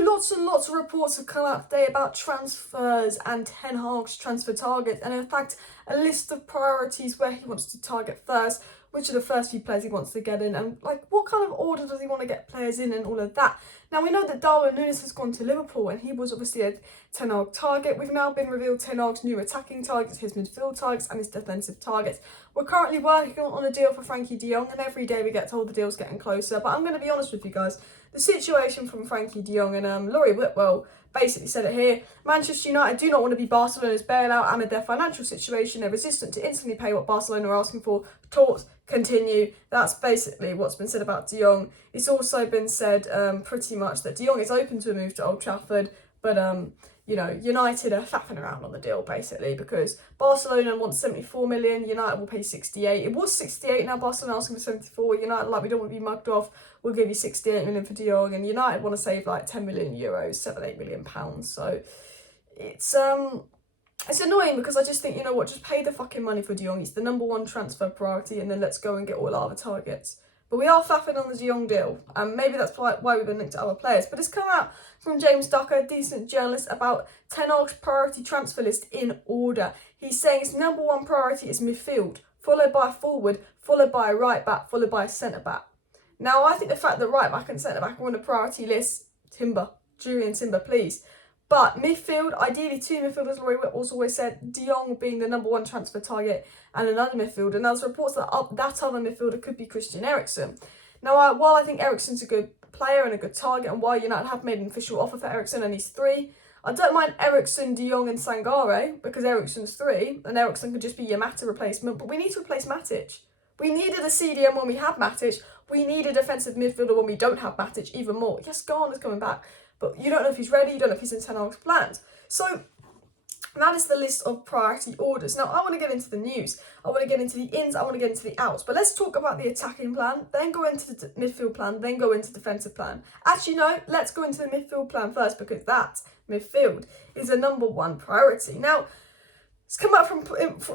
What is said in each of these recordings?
lots and lots of reports have come out today about transfers and Ten Hag's transfer targets, and in fact a list of priorities where he wants to target first, which are the first few players he wants to get in, and like what kind of order does he want to get players in and all of that. Now we know that Darwin Núñez has gone to Liverpool and he was obviously a Ten Hag target. We've now been revealed Ten Hag's new attacking targets, his midfield targets and his defensive targets. We're currently working on a deal for Frankie de Jong, and every day we get told the deal's getting closer, but I'm going to be honest with you guys. The situation from Frankie de Jong and Laurie Whitwell basically said it here. Manchester United do not want to be Barcelona's bailout amid their financial situation. They're resistant to instantly pay what Barcelona are asking for. Talks continue. That's basically what's been said about de Jong. It's also been said pretty much that de Jong is open to a move to Old Trafford, but you know, United are faffing around on the deal basically because Barcelona wants 74 million, United will pay 68. It was 68, now Barcelona asking for 74. United like, we don't want to be mugged off, we'll give you 68 million for de Jong, and United want to save like 10 million euros, 7-8 million pounds. So it's annoying because I just think, you know what, just pay the fucking money for de Jong. He's the number one transfer priority, and then let's go and get all our other targets. But we are faffing on the de Jong deal, and maybe that's why we've been linked to other players. But it's come out from James Ducker, a decent journalist, about Ten Hag's priority transfer list in order. He's saying his number one priority is midfield, followed by a forward, followed by a right back, followed by a centre back. Now, I think the fact that right back and centre back are on the priority list, Jurrien Timber, please. But midfield, ideally two midfielders, Laurie Whitwell's always said, de Jong being the number one transfer target and another midfielder. Now there's reports that that other midfielder could be Cristian Eriksen. Now, while I think Eriksen's a good player and a good target, and while United have made an official offer for Eriksen and he's 3, I don't mind Eriksen, de Jong and Sangare because Eriksen's 3 and Eriksen could just be your Mata replacement, but we need to replace Matic. We needed a CDM when we had Matic. We need a defensive midfielder when we don't have Matic even more. Yes, Garner's coming back, but you don't know if he's ready, you don't know if he's in Ten Hag's plans. So that is the list of priority orders. Now, I want to get into the news. I want to get into the ins, I want to get into the outs. But let's talk about the attacking plan, then go into the midfield plan, then go into defensive plan. Actually, no, let's go into the midfield plan first because that midfield is a number one priority. Now, it's come out from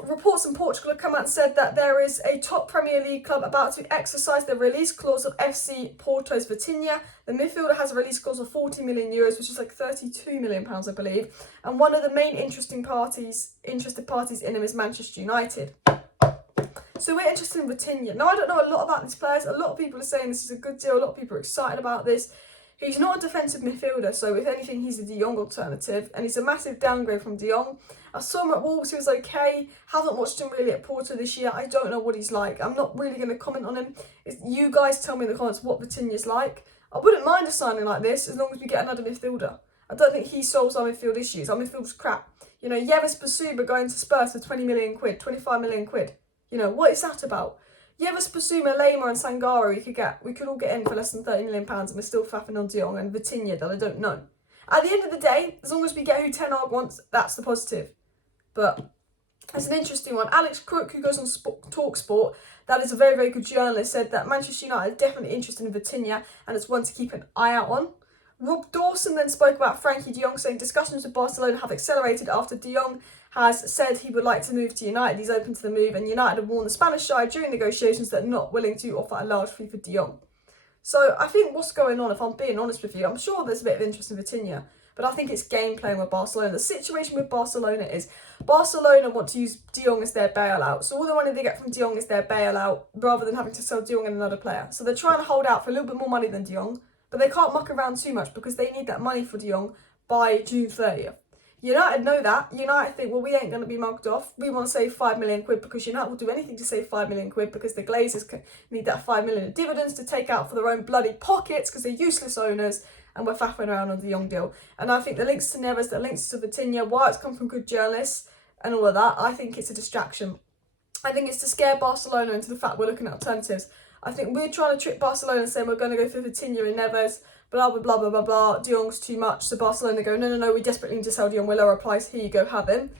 reports in Portugal have come out and said that there is a top Premier League club about to exercise the release clause of FC Porto's Vitinha. The midfielder has a release clause of 40 million euros, which is like 32 million pounds, I believe. And one of the main interested parties in him is Manchester United. So we're interested in Vitinha. Now, I don't know a lot about these players. A lot of people are saying this is a good deal. A lot of people are excited about this. He's not a defensive midfielder, so if anything, he's a de Jong alternative, and he's a massive downgrade from de Jong. I saw him at Wolves, he was okay. Haven't watched him really at Porto this year. I don't know what he's like. I'm not really going to comment on him. You guys tell me in the comments what Vitinha's like. I wouldn't mind a signing like this as long as we get another midfielder. I don't think he solves our midfield issues. Our midfield's crap. You know, Yves Bissouma going to Spurs for 20 million quid, 25 million quid. You know, what is that about? Yves Bissouma, Lema and Sangare we could all get in for less than 30 million pounds, and we're still faffing on de Jong and Vitinha that I don't know. At the end of the day, as long as we get who Ten Hag wants, that's the positive. But it's an interesting one. Alex Crook, who goes on TalkSport, that is a very, very good journalist, said that Manchester United are definitely interested in Vitinha and it's one to keep an eye out on. Rob Dawson then spoke about Frankie de Jong, saying discussions with Barcelona have accelerated after de Jong has said he would like to move to United. He's open to the move, and United have warned the Spanish side during negotiations that they're not willing to offer a large fee for de Jong. So I think what's going on, if I'm being honest with you, I'm sure there's a bit of interest in Vitinha, but I think it's game playing with Barcelona. The situation with Barcelona is Barcelona want to use de Jong as their bailout. So all the money they get from de Jong is their bailout rather than having to sell de Jong and another player. So they're trying to hold out for a little bit more money than de Jong, but they can't muck around too much because they need that money for de Jong by June 30th. United know that. United think, well, we ain't going to be mugged off. We want to save 5 million quid because United will do anything to save 5 million quid because the Glazers need that 5 million in dividends to take out for their own bloody pockets because they're useless owners, and we're faffing around on the Jong deal. And I think the links to Neves, the links to Vitinha, why it's come from good journalists and all of that, I think it's a distraction. I think it's to scare Barcelona into the fact we're looking at alternatives. I think we're trying to trick Barcelona saying we're going to go for Vitinha and Neves, blah, blah, blah, blah, blah, blah. De Jong's too much. So Barcelona go, no, we desperately need to sell De Jong. We'll lower a price. Here you go, have him.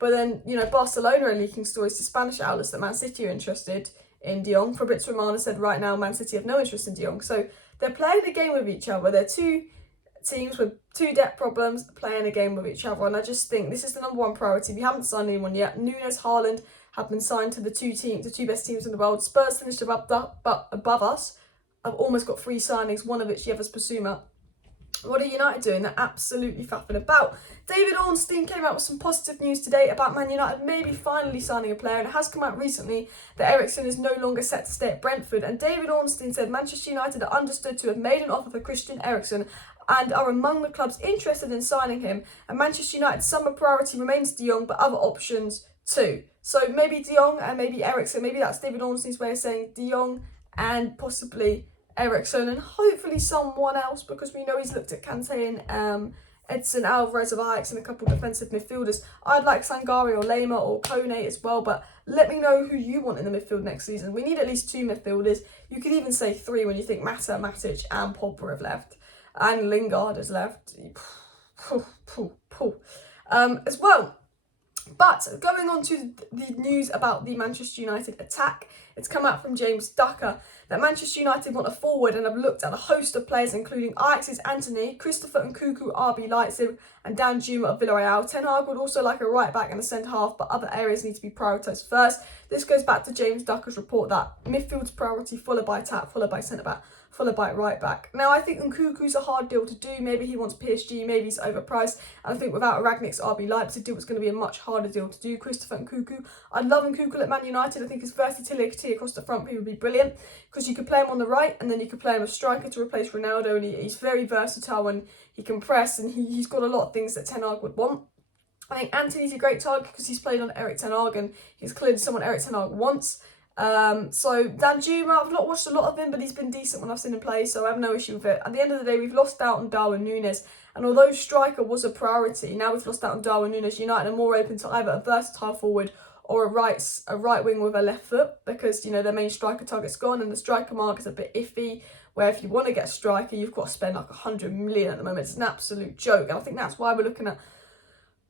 But then, you know, Barcelona are leaking stories to Spanish outlets that Man City are interested in De Jong. Fabrizio Romano said right now Man City have no interest in De Jong. So they're playing a game with each other. They're two teams with two debt problems playing a game with each other. And I just think this is the number one priority. We haven't signed anyone yet. Núñez, Haaland have been signed to the two best teams in the world. Spurs finished above us. I've almost got 3 signings, one of which Yves Bissouma. What are United doing? They're absolutely faffing about. David Ornstein came out with some positive news today about Man United maybe finally signing a player, and it has come out recently that Eriksen is no longer set to stay at Brentford. And David Ornstein said Manchester United are understood to have made an offer for Cristian Eriksen and are among the clubs interested in signing him. And Manchester United's summer priority remains De Jong, but other options too. So maybe De Jong and maybe Eriksen. Maybe that's David Ornstein's way of saying De Jong and possibly Eriksen, and hopefully someone else, because we know he's looked at Kante and Edson Alvarez of Ajax and a couple of defensive midfielders. I'd like Sangare or Lema or Kone as well, but let me know who you want in the midfield next season. We need at least 2 midfielders. You could even say 3 when you think Mata, Matic and Pogba have left. And Lingard has left. As well. But going on to the news about the Manchester United attack, it's come out from James Ducker that Manchester United want a forward and have looked at a host of players, including Ajax's Antony, Christopher Nkunku, RB Leipzig, and Dan Juma of Villarreal. Ten Hag would also like a right back and a centre half, but other areas need to be prioritised first. This goes back to James Ducker's report that midfield's priority, followed by attack, followed by centre back, followed by right back. Now, I think Nkunku's a hard deal to do. Maybe he wants PSG, maybe he's overpriced. And I think without Rangnick's RB Leipzig deal, it's going to be a much harder deal to do. Christopher Nkunku, I'd love Nkunku at Man United. I think his versatility across the front would be brilliant, because you could play him on the right and then you could play him as striker to replace Ronaldo, and he's very versatile and he can press, and he's got a lot of things that Ten Hag would want. I think Antony's a great target because he's played on Erik Ten Hag and he's clearly someone Erik Ten Hag wants. So Dan Juma, I've not watched a lot of him, but he's been decent when I've seen him play, so I have no issue with it. At the end of the day, we've lost out on Darwin Núñez, and although striker was a priority, now we've lost out on Darwin Núñez. United are more open to either a versatile forward or a right wing with a left foot, because, you know, their main striker target's gone and the striker mark is a bit iffy, where if you want to get a striker, you've got to spend like 100 million at the moment. It's an absolute joke, and I think that's why we're looking at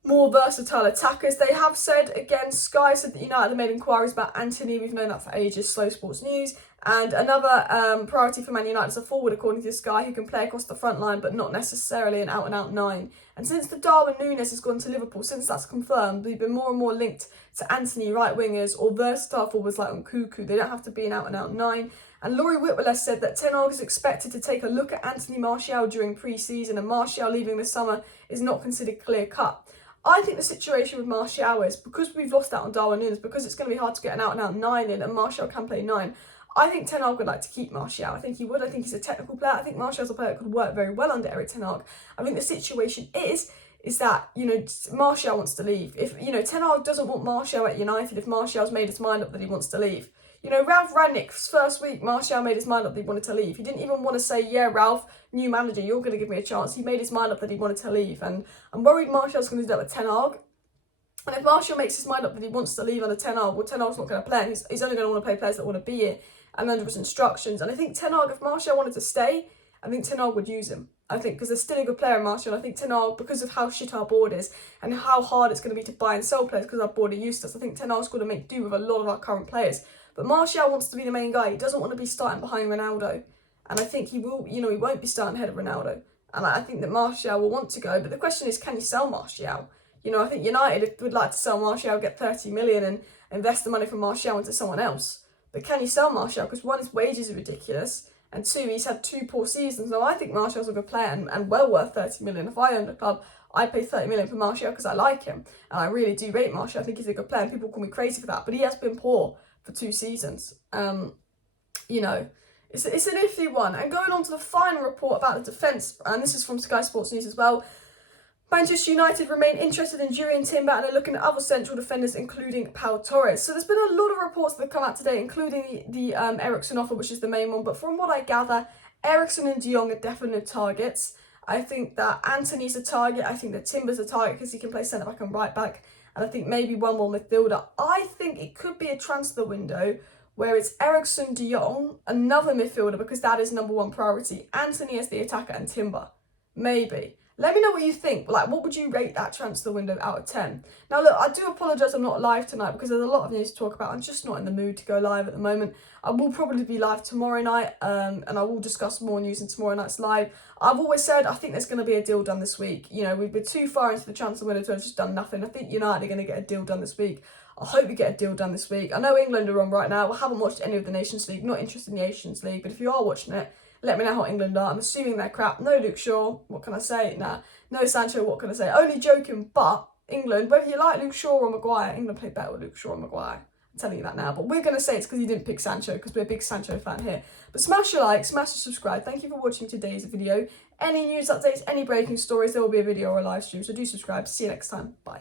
more versatile attackers. They have said, again, Sky said that United have made inquiries about Antony. We've known that for ages, Slow Sports News. And another priority for Man United is a forward, according to Sky, who can play across the front line, but not necessarily an out-and-out 9. And since the Darwin Núñez has gone to Liverpool, since that's confirmed, we've been more and more linked to Antony right wingers or versatile forwards like Nkunku. They don't have to be an out-and-out 9. And Laurie Whitwell has said that Ten Hag is expected to take a look at Anthony Martial during pre-season, and Martial leaving this summer is not considered clear-cut. I think the situation with Martial is, because we've lost out on Darwin Núñez, because it's going to be hard to get an out-and-out 9 in, and Martial can play 9, I think Ten Hag would like to keep Martial. I think he would. I think he's a technical player. I think Martial's a player that could work very well under Erik Ten Hag. I think the situation is that, you know, Martial wants to leave. If, you know, Ten Hag doesn't want Martial at United, if Martial's made his mind up that he wants to leave. You know, Ralph Rangnick's first week, Martial made his mind up that he wanted to leave. He didn't even want to say, yeah, Ralph, new manager, you're going to give me a chance. He made his mind up that he wanted to leave. And I'm worried Martial's going to do that with Ten Hag. And if Martial makes his mind up that he wants to leave under Ten Hag, well, Ten Hag's not going to play. He's only going to want to play players that want to be here and under his instructions. And I think Ten Hag, if Martial wanted to stay, I think Ten Hag would use him. I think because there's still a good player in Martial. I think Ten Hag, because of how shit our board is and how hard it's going to be to buy and sell players because our board are useless, I think Ten Hag's going to make do with a lot of our current players. But Martial wants to be the main guy. He doesn't want to be starting behind Ronaldo. And I think he will, you know, he won't be starting ahead of Ronaldo. And I think that Martial will want to go. But the question is, can you sell Martial? You know, I think United would like to sell Martial, get 30 million and invest the money from Martial into someone else. But can you sell Martial? Because one, his wages are ridiculous. And two, he's had 2 poor seasons. So I think Martial's a good player and well worth 30 million. If I owned a club, I'd pay 30 million for Martial because I like him. And I really do rate Martial. I think he's a good player and people call me crazy for that. But he has been poor for 2 seasons. You know, it's an iffy one. And going on to the final report about the defence, and this is from Sky Sports News as well, Manchester United remain interested in Jurrien Timber and are looking at other central defenders, including Pau Torres. So there's been a lot of reports that have come out today, including the Eriksen offer, which is the main one. But from what I gather, Eriksen and De Jong are definite targets. I think that Antony's a target. I think that Timber's a target because he can play centre-back and right-back. And I think maybe one more midfielder. I think it could be a transfer window where it's Eriksen, De Jong, another midfielder, because that is number 1 priority. Antony as the attacker and Timber. Maybe. Let me know what you think. Like, what would you rate that transfer window out of 10? Now, look, I do apologise I'm not live tonight because there's a lot of news to talk about. I'm just not in the mood to go live at the moment. I will probably be live tomorrow night, and I will discuss more news in tomorrow night's live. I've always said I think there's going to be a deal done this week. You know, we've been too far into the transfer window to have just done nothing. I think United are going to get a deal done this week. I hope we get a deal done this week. I know England are on right now. I haven't watched any of the Nations League. Not interested in the Nations League, but if you are watching it, Let me know how England are. I'm assuming they're crap. No Luke Shaw. What can I say? Nah. No Sancho. What can I say? Only joking, but England, whether you like Luke Shaw or Maguire, England play better with Luke Shaw and Maguire. I'm telling you that now. But we're going to say it's because you didn't pick Sancho, because we're a big Sancho fan here. But smash a like, smash a subscribe. Thank you for watching today's video. Any news updates, any breaking stories, there will be a video or a live stream. So do subscribe. See you next time. Bye.